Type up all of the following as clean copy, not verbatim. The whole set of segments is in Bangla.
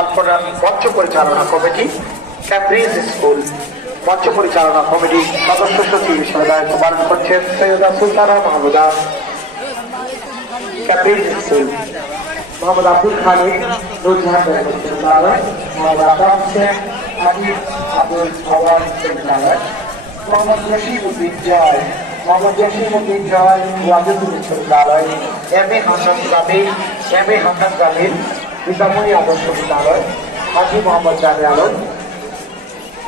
আলপনা মঞ্চ পরিচালনা কমিটি, ক্যামব্রিজ স্কুল মঞ্চ পরিচালনা কমিটি সদস্য সচিব হিসেবে দায়িত্ব পালন করছেন সৈয়দা সুলতানা মাহমুদা। ক্যামব্রিজ স্কুল মোহাম্মদ আব্দুল খালিক, নুরজাহান মোহাম্মদ আকাশ হোসেন, হাবিব আব্দুল আওয়াজ বিদ্যালয়, মোহাম্মদ জসিমউদ্দিন জয়, মোহাম্মদ জসিমউদ্দিন জয় ওয়াজিদুল বিশ্ববিদ্যালয়, এম.এ. হাসান জামিল, এম.এ. হাসান জামিল বিদ্যামণি আদর্শ বিদ্যালয়, Haji Mohammad Jami Alam,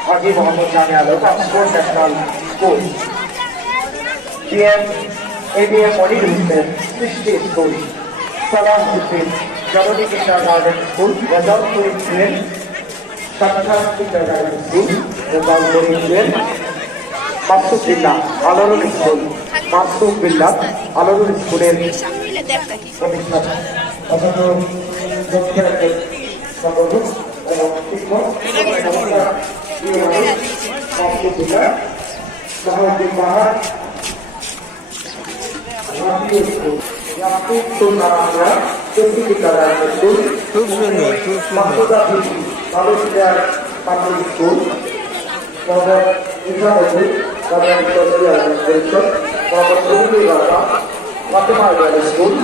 Haji Mohammad Jami Alam Oxford national school, A B M. Monirul Hossain Srishti school, Salam Hossain Janani Kishore garden school, Rezaul Karim Satkhan Kishore garden school, Rezaul Karim Masud Billah Alorul school, Masud Billah Alorul স্কুলের প্রতিষ্ঠাতা এবং শিক্ষক মাসুদ বিল্লাহ সাহায্য পাহাড় খুব সুন্দর Masuda public school, school,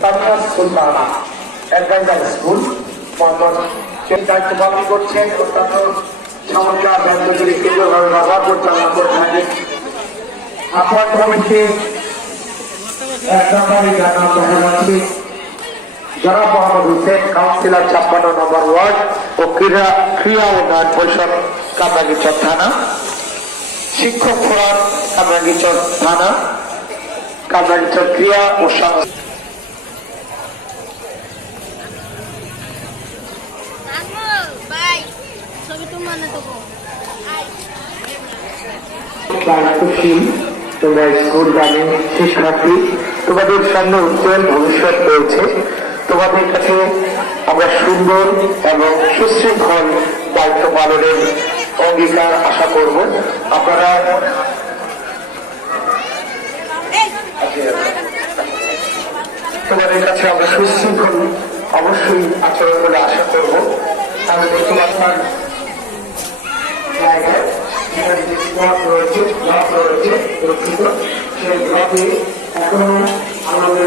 Tamiya Sultana adviser school, দায়িত্ব পালন করছেন অত্যন্ত চমৎকার ব্যক্তিগুলি কেন্দ্রভাবে ব্যবহার পরিচালনা করে থাকে। আপনার কমিটি এক নম্বরে জনাব মোহাম্মদ হোসেন, কাউন্সিলর 56 নম্বর ওয়ার্ড ও ক্রীড়া উন্নয়ন পরিষদ কামরাঙ্গীরচর থানা, শিক্ষক ফোরাম কামরাঙ্গীরচর থানা, কামরাঙ্গীরচর ক্রিয়া ও তোমরা স্কুল গানে শিক্ষার্থী, তোমাদের সামনে উজ্জ্বল ভবিষ্যৎ রয়েছে। তোমাদের কাছে আমরা সুন্দর এবং সুশৃঙ্খল দায়িত্ব পালনের অঙ্গীকার আশা করব। আপনারা তোমাদের কাছে আমরা সুশৃঙ্খল অবশ্যই আচরণ বলে আশা করব। তাহলে তোমার জায়গায় রয়েছে সেই ব্লকে এখনো আমাদের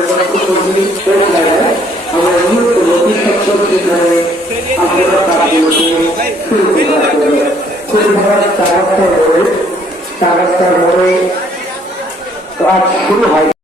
কাজ শুরু হয়।